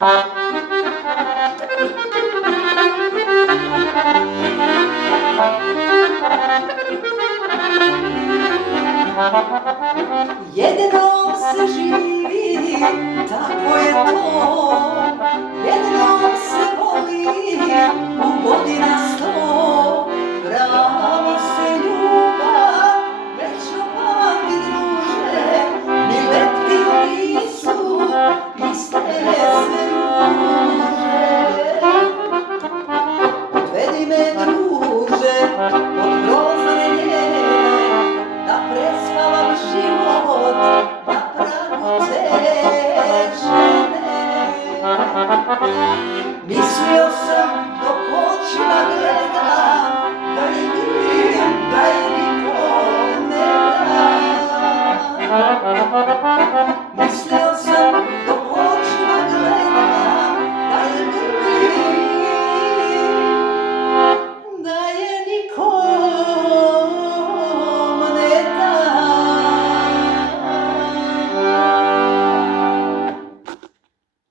Jednom se živi, tako je to, jednom se voli, u godina 100. Pravi se ljubav, večno pamti druže, ni leptio nisu, iste sve ruže. Odvedi me druže, od prozore njene, da prespavam život na pragu te žene.